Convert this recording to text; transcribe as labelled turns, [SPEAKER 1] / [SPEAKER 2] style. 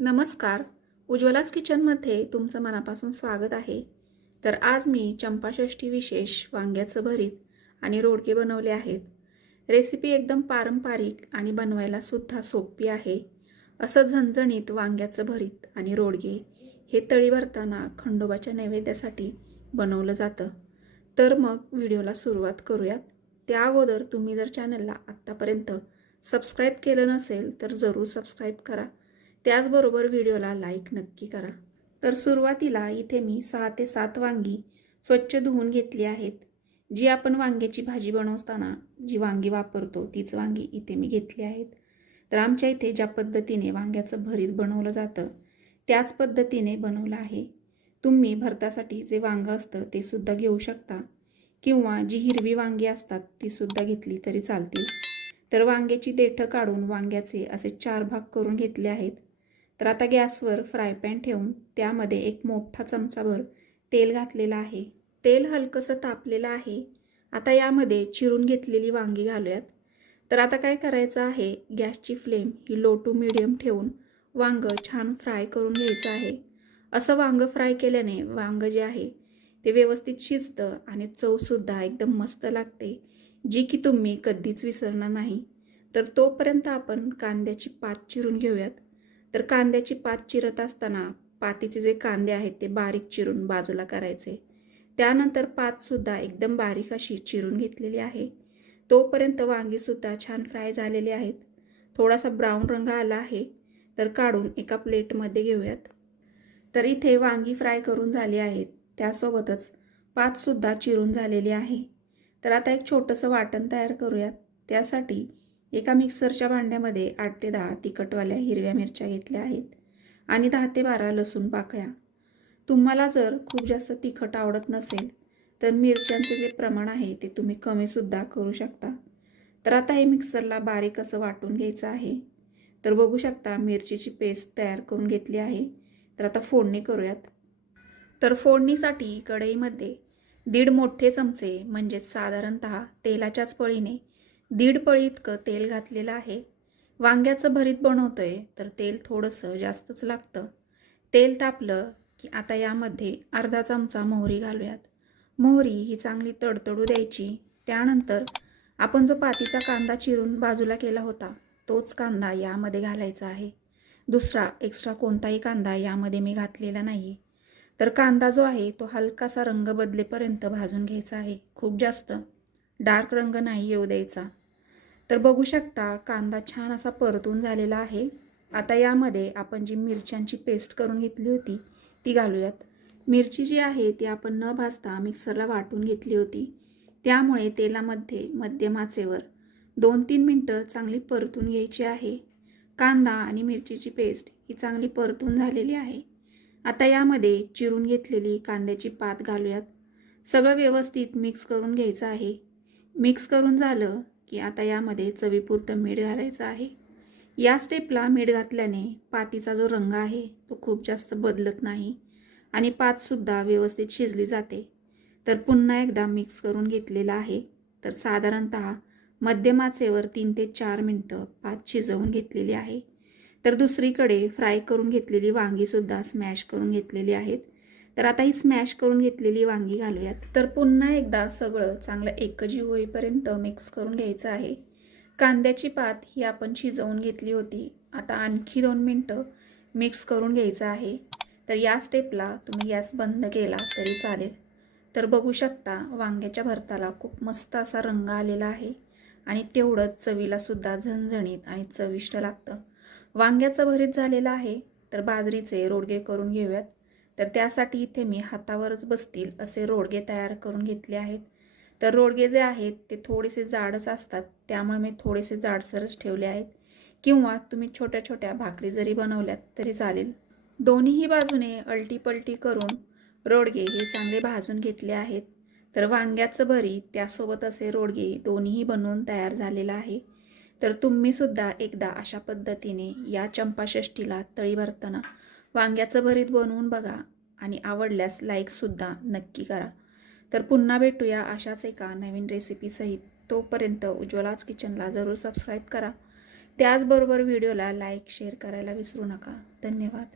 [SPEAKER 1] नमस्कार. उज्ज्वलाच किचनमध्ये तुमचं मनापासून स्वागत आहे. तर आज मी चंपाषष्ठी विशेष वांग्याचं भरीत आणि रोडगे बनवले आहेत. रेसिपी एकदम पारंपरिक आणि बनवायला सुद्धा सोपी आहे. असं झणझणीत वांग्याचं भरीत आणि रोडगे हे तळी भरताना खंडोबाच्या नैवेद्यासाठी बनवलं जातं. तर मग व्हिडिओला सुरुवात करूयात. त्या अगोदर तुम्ही जर चॅनलला आत्तापर्यंत सबस्क्राईब केलं नसेल तर जरूर सबस्क्राईब करा. त्याचबरोबर व्हिडिओला लाईक नक्की करा. तर सुरुवातीला इथे मी सहा ते सात वांगी स्वच्छ धुवून घेतली आहेत. जी आपण वांग्याची भाजी बनवताना जी वांगी वापरतो तीच वांगी इथे मी घेतली आहेत. तर आमच्या इथे ज्या पद्धतीने वांग्याचं भरीत बनवलं जातं त्याच पद्धतीने बनवलं आहे. तुम्ही भरतासाठी जे वांगं असतं ते सुद्धा घेऊ शकता. किंवा जी हिरवी वांगी असतात ती सुद्धा घेतली तरी चालतील. तर वांग्याची देठं काढून वांग्याचे असे चार भाग करून घेतले आहेत. तर आता गॅसवर फ्राय पॅन ठेवून त्यामध्ये एक मोठा चमचाभर तेल घातलेलं आहे. तेल हलकंसं तापलेलं आहे. आता यामध्ये चिरून घेतलेली वांगी घालूयात. तर आता काय करायचं आहे? गॅसची फ्लेम ही लो टू मिडियम ठेवून वांग छान फ्राय करून घ्यायचं आहे. असं वांग फ्राय केल्याने वांग जे आहे ते व्यवस्थित शिजतं आणि चवसुद्धा एकदम मस्त लागते. जी की तुम्ही कधीच विसरणार नाही. तर तोपर्यंत आपण कांद्याची पात चिरून घेऊयात. तर कांद्याची पात चिरत असताना पातीचे जे कांदे आहेत ते बारीक चिरून बाजूला करायचे. त्यानंतर पातसुद्धा एकदम बारीक अशी चिरून घेतलेली आहे. तोपर्यंत वांगीसुद्धा छान फ्राय झालेली आहेत. थोडासा ब्राऊन रंग आला आहे तर काढून एका प्लेटमध्ये घेऊयात. तर इथे वांगी फ्राय करून झाली आहेत. त्यासोबतच पातसुद्धा चिरून झालेली आहे. तर आता एक छोटंसं वाटण तयार करूयात. त्यासाठी एका मिक्सरच्या भांड्यामध्ये आठ ते दहा तिखटवाल्या हिरव्या मिरच्या घेतल्या आहेत आणि दहा ते बारा लसूण पाकळ्या. तुम्हाला जर खूप जास्त तिखट आवडत नसेल तर मिरच्यांचे जे प्रमाण आहे ते तुम्ही कमीसुद्धा करू शकता. तर आता हे मिक्सरला बारीक असं वाटून घ्यायचं आहे. तर बघू शकता मिरचीची पेस्ट तयार करून घेतली आहे. तर आता फोडणी करूयात. तर फोडणीसाठी कढईमध्ये दीड मोठे चमचे म्हणजेच साधारणत तेलाच्याच पळीने दीड पळी इतकं तेल घातलेलं आहे. वांग्याचं भरीत बनवतोय तर तेल थोडंसं जास्तच लागतं. तेल तापलं की आता यामध्ये अर्धा चमचा मोहरी घालूयात. मोहरी ही चांगली तडतडू द्यायची. त्यानंतर आपण जो पातीचा कांदा चिरून बाजूला केला होता तोच कांदा यामध्ये घालायचा आहे. दुसरा एक्स्ट्रा कोणताही कांदा यामध्ये मी घातलेला नाही. तर कांदा जो आहे तो हलकासा रंग बदलेपर्यंत भाजून घ्यायचा आहे. खूप जास्त. डार्क रंग नाही येऊ द्यायचा. तर बघू शकता कांदा छान असा परतून झालेला आहे. आता यामध्ये आपण जी मिरच्यांची पेस्ट करून घेतली होती ती घालूयात. मिरची जी आहे ती आपण न भाजता मिक्सरला वाटून घेतली होती. त्यामुळे तेलामध्ये मध्यम आचेवर दोन तीन मिनटं चांगली परतून घ्यायची आहे. कांदा आणि मिरचीची पेस्ट ही चांगली परतून झालेली आहे. आता यामध्ये चिरून घेतलेली कांद्याची पात घालूयात. सगळं व्यवस्थित मिक्स करून घ्यायचं आहे. मिक्स करून झालं की आता यामध्ये चवीपुरतं मीठ घालायचं आहे. या स्टेपला मीठ घातल्याने पातीचा जो रंग आहे तो खूप जास्त बदलत नाही आणि पातसुद्धा व्यवस्थित शिजली जाते. तर पुन्हा एकदा मिक्स करून घेतलेला आहे. तर साधारणत मध्यमाचेवर तीन ते चार मिनटं पात शिजवून घेतलेली आहे. तर दुसरीकडे फ्राय करून घेतलेली वांगीसुद्धा स्मॅश करून घेतलेली आहेत. तर आता ही स्मॅश करून घेतलेली वांगी घालूयात. तर पुन्हा एकदा सगळं चांगलं एकजीव होईपर्यंत मिक्स करून घ्यायचं आहे. कांद्याची पात ही आपण शिजवून घेतली होती. आता आणखी दोन मिनटं मिक्स करून घ्यायचं आहे. तर या स्टेपला तुम्ही गॅस बंद केला तरी चालेल. तर बघू शकता वांग्याच्या भरताला खूप मस्त असा रंग आलेला आहे आणि तेवढंच चवीलासुद्धा झणझणीत आणि चविष्ट लागतं. वांग्याचं भरीत झालेलं आहे. तर बाजरीचे रोडगे करून घेऊयात. तर त्यासाठी इथे मी हातावरच बसतील असे रोडगे तयार करून घेतले आहेत. तर रोडगे जे आहेत ते थोडेसे जाडच असतात त्यामुळे मी थोडेसे जाडसरच ठेवले आहेत. किंवा तुम्ही छोट्या छोट्या भाकरी जरी बनवल्यात तरी चालेल. दोन्हीही बाजूने अल्टीपलटी करून रोडगे हे चांगले भाजून घेतले आहेत. तर वांग्याचं भरी त्यासोबत असे रोडगे दोन्हीही बनवून तयार झालेलं आहे. तर तुम्हीसुद्धा एकदा अशा पद्धतीने या चंपाषष्टीला तळी भरताना वांग्याचं भरीत बनवून बघा आणि आवडल्यास लाईकसुद्धा नक्की करा. तर पुन्हा भेटूया अशाच एका नवीन रेसिपीसहित तोपर्यंत उज्ज्वलाच किचनला जरूर सबस्क्राईब करा. त्याचबरोबर व्हिडिओला लाईक शेअर करायला विसरू नका. धन्यवाद.